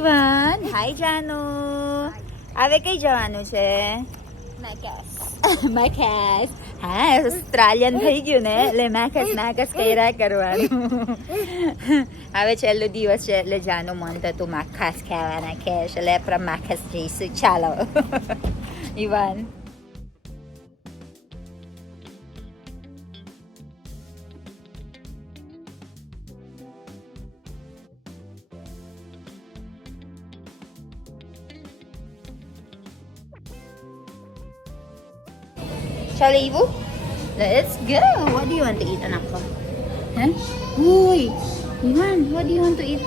Ivan. Hi, Jano. હવે કઈ જવાનું છે? મેકેસ. હા, ઓસ્ટ્રેલિયન થઈ ગયું ને એટલે મેકેસ કર્યા કરવાનું. હવે છેલ્લો દિવસ છે એટલે જાનું મન થતું માખાસ ખાવાના ખેશ એટલે આપણે માખાસ જઈશું. ચાલો. Ivan. Shall we go? Let's go. What do you want to eat, anak ko? Huh? Uy! Ivan, what do you want to eat?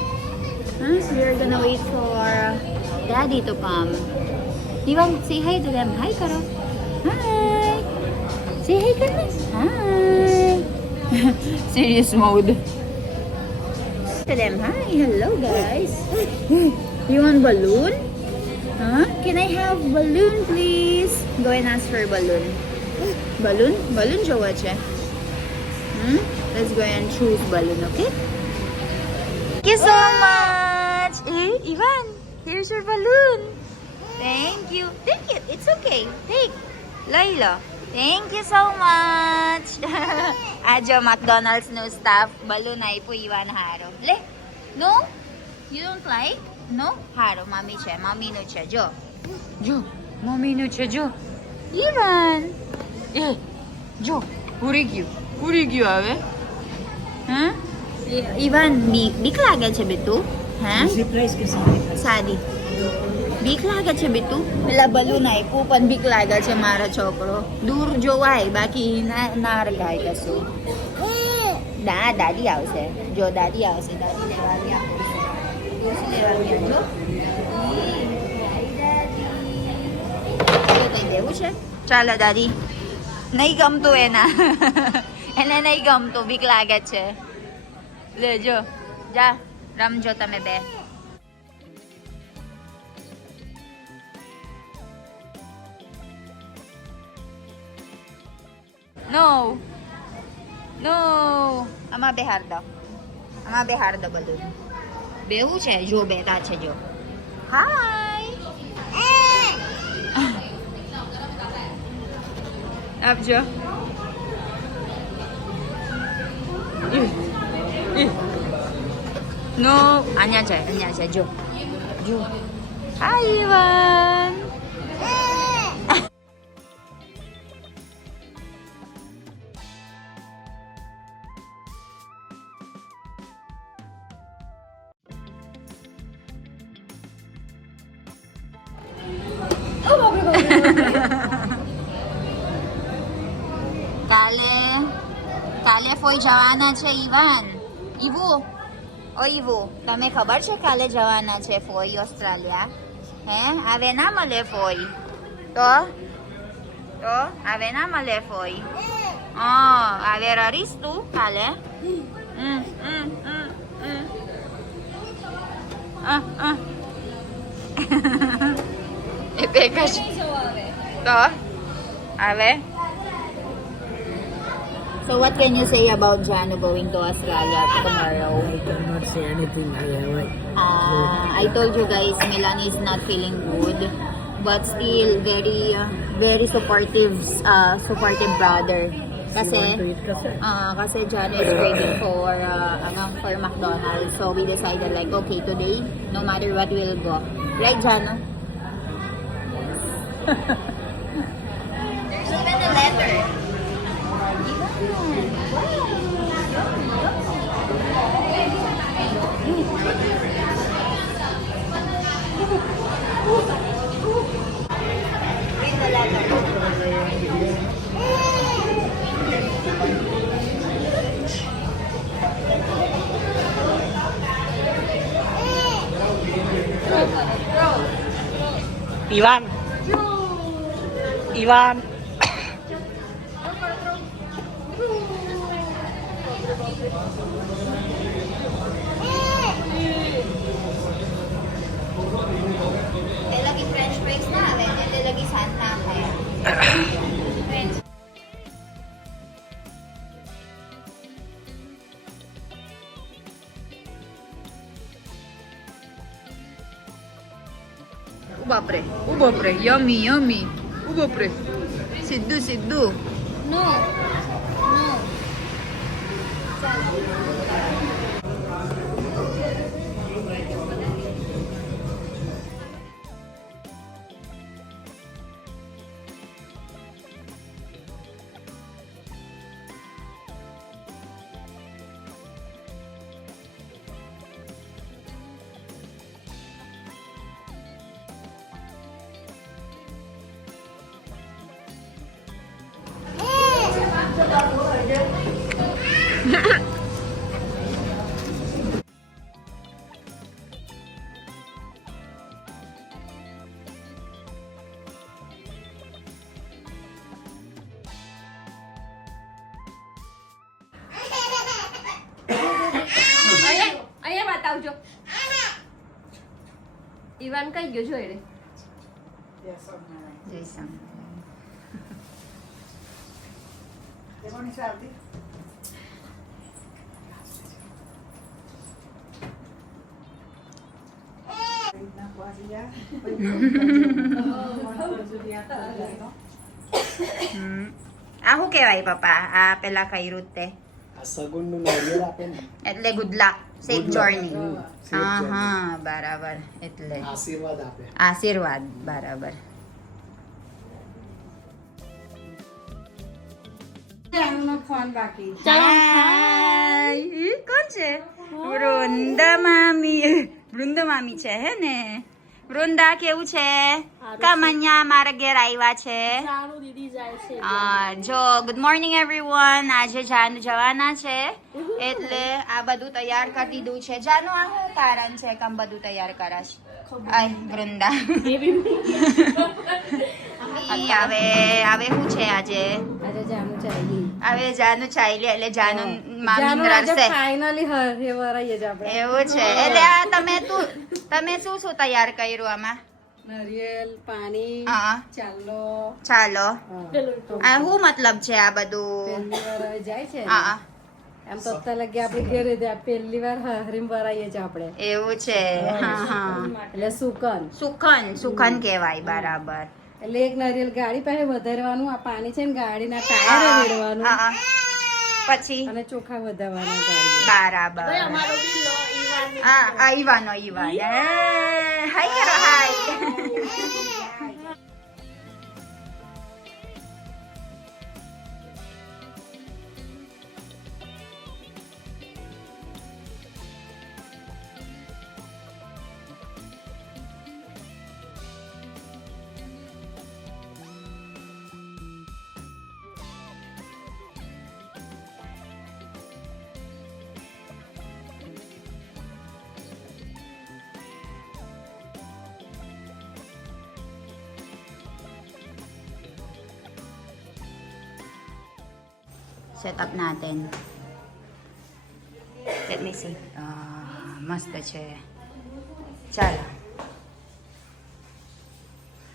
Huh? We're gonna wait for Daddy to come. Ivan, say hi to them. Hi, Karo. Hi! Say hi, Karo. Hi! Serious mode. To them. Hi! Hello, guys. You want balloon? Huh? Can I have balloon, please? Go and ask for balloon. Balloon? Balloon jowa છે. Let's go and choose balloon, okay? Thank you so much. Ivan, here's your balloon. Thank you. Take it. It's okay. Take. Laila. Thank you so much. Ajo McDonald's no staff balloon ay po Ivan haro. Le. No? You don't like? No? Haro, mami છે. Mami નું છે. જો. જો. Mummy નું છે. જો. Ivan. જો. ઉડી ગયું હવે. હા? Ivan, બીક લાગે છે બેટુ? હા? સરપ્રાઈઝ કે સાદી. બીક લાગે છે બેટુ? પેલા બલૂન આપ્યું પણ બીક લાગે છે મારો છોકરો. દૂર જોવાય બાકી ના રગાય કશું. દાદી આવશે. જો દાદી આવશે. દાદી લેવાની આવશે. લેવાની આવજો. કઈ દેવું છે? ચાલો દાદી. નહીં ગમતું એને નહીં ગમતું બીક લાગે છે. લેજો જા રમજો તમે બે. નો આમાં બેહાર દો બધું. બેવું છે જો બેઠા છે જો. હાય આપજો. નો અહીંયા છે જો. હાય Ivan. કાલે ફોઈ જવાના છે Ivan. ઈવો તમે ખબર છે કાલે જવાના છે ફોઈ ઓસ્ટ્રેલિયા? હે આવે ના મળે ફોઈ તો આવે ના મળે ફોઈ. આવે રરીશ તું કાલે? એ પેક જ તો આવે. So what can you say about Janu going to Australia tomorrow? I cannot say anything. I told you guys Milan is not feeling good, but still very supportive brother. Kasi Janu is craving for McDonald's, so we decided like okay today no matter what we'll go. Right Janu? There's even a letter. Ivan. Lagi French fries na, lagi Santa kaya. બાપરે ઓ બાપરે યમી યમી ઓ બાપરે સીધું સીધું નો નો અહીંયા બતાવજો ઈવાન કઈ ગયો જો એને જય સ્વામિનારાયણ. આ શું કહેવાય પપ્પા આ પેલા કર્યું તે આ સગુનનું નારિયેળ આપે ને એટલે ગુડ લક સેફ જોર્ની safe હા journey. હા બરાબર એટલે આશીર્વાદ આપે. આશીર્વાદ બરાબર હાય. ઈ કોણ છે વૃંદા મામી વૃંદા મામી છે હે ને વૃંદા કેવું છે કામન્યા મારા ઘેર આવ્યા છે સારું દીદી જાય છે જો ગુડ મોર્નિંગ એવરીવન આજે જાનુ જવાના છે એટલે આ બધું તૈયાર કરી દીધું છે જાનુ આ શું કારણ છે કે આમ બધું તૈયાર કરાશ આય વૃંદા ઈ આવે શું છે આજે આજે જાનું ચાલી હવે જાનુ ચાલી એટલે જાનુ મામી રડશે ફાઇનલી હરે વરાઈએ જ આપણે એવું છે એટલે આ તમે શું શું તૈયાર કર્યું આમાં નારિયેલ પાણી હા ચાલો ચાલો આ શું મતલબ છે આ બધું પહેલી વાર જાય છે હા એમ તો અત્યારે લગી આપણે ઘરે જ પહેલી વાર હરીમ વરાઈએ જ આપણે એવું છે હા હા એટલે સુકન સુખન કહેવાય બરાબર એટલે એક નારિયેલ ગાડી પાસે વધારવાનું આ પાણી છે ને ગાડીના ટાયર રેડવાનું હા, હા. પછી અને ચોખા વધારવાના ગાડી બરાબર અમારો બી લો ઈવાન હા આઈવાનો ઈવાન હાય કરો હાય set up natin. Let me see. Mast છે. ચાલો.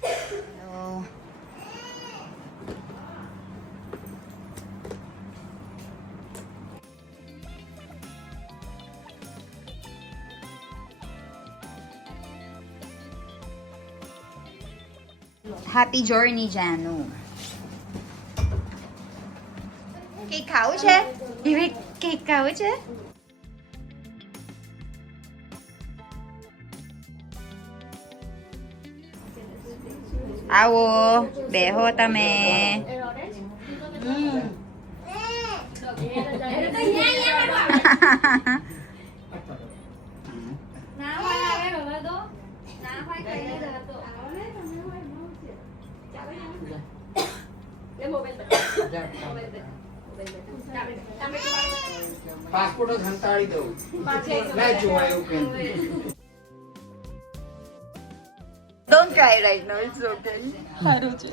So, happy journey, Janu. Cake ખાવું છે એવી કેક ખાવું છે આવો બેહો તમે પાસપોર્ટ જ હંતાડી દઉં ના જોવાયું કે Don't cry right now, it's okay. સારું છે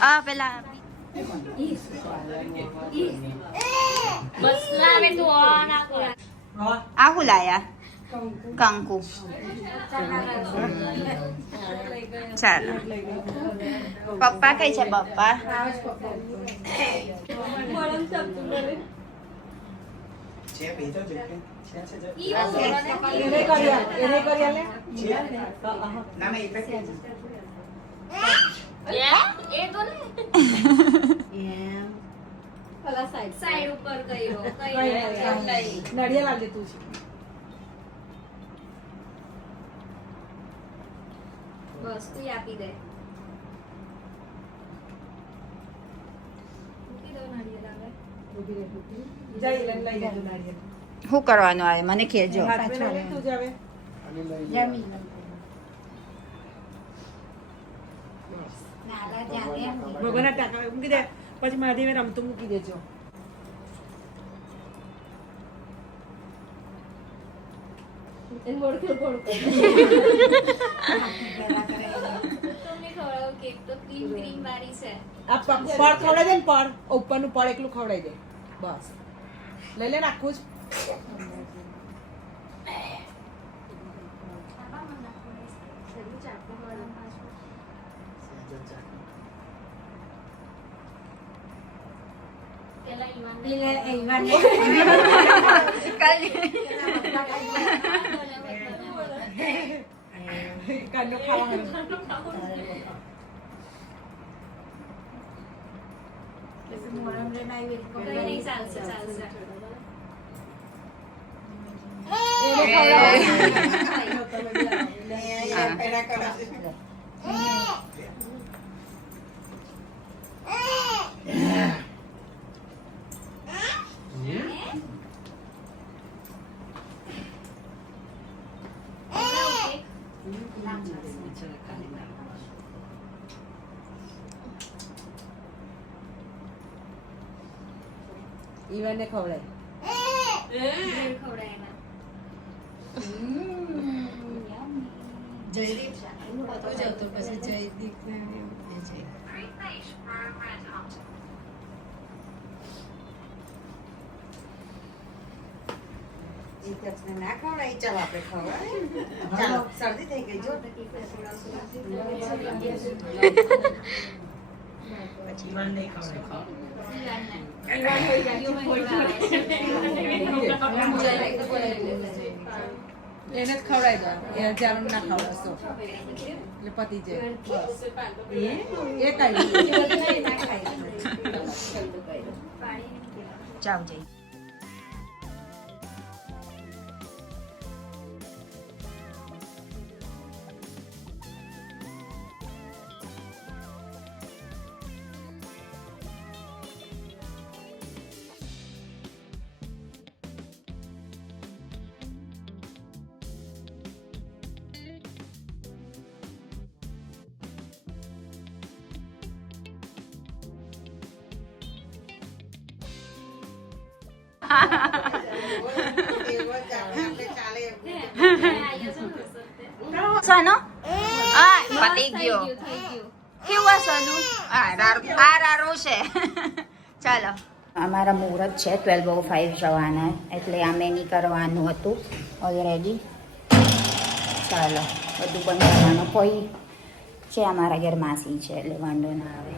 આ પેલા બસ લાવે તું આ ના કર આ હું લાયા કંકુ ચાલો પપ્પા કઈ છે પપ્પા છે ભેજો છે એને કરી આલે. ના ના એ પેકેજ એ તો ને એમ. પેલા સાઈડ સાઈડ ઉપર કર્યો નડિયાદ આલી તું છે. બસ તું આપી દે મૂકી દો નાળિયેર આવે ઊભી રહે, ઊભી રહે. જઈ લઈને લઈ જજો નાળિયેર. શું કરવાનું આવે મને કહેજો હાથમાં લઈ લે તું જ હવે. અને લઈ જમી ભગવાનના ટાંકા મૂકી દે પછી મહાદેવે રમતું મૂકી દેજો. તમને ખવડાવો કેક તો ક્રીમ ક્રીમ વાળી છે આ પડ ખવડાવી દે ને પડ ઉપરનું પડ એકલું ખવડાવી દે બસ લઈ લે ને આખું જ. પેલા ઈવાન કાંડો ખાવાનું. કઈ નહીં ચાલશે ચાલશે ઈવાનને ખવડાય. ખવડાય એના ના ખવડાય ચાલો આપણે ખવડાય ચાલો શરદી થઈ ગઈ જો એને જ ખવડાવી દો એ હજાર ના ખવડાવશો એટલે પતી જાય બસ. એ જાવ જઈ સોનો આ પતી ગયો કેવું સોનું આ રારું છે ચાલો અમારા મુહૂર્ત છે 12:05 જવાના એટલે આમે નહીં કરવાનું હતું ઓલરેડી ચાલો બધું બંધ કરવાનું કોઈ છે અમારા ઘેર માસી છે એટલે વાંધો ના આવે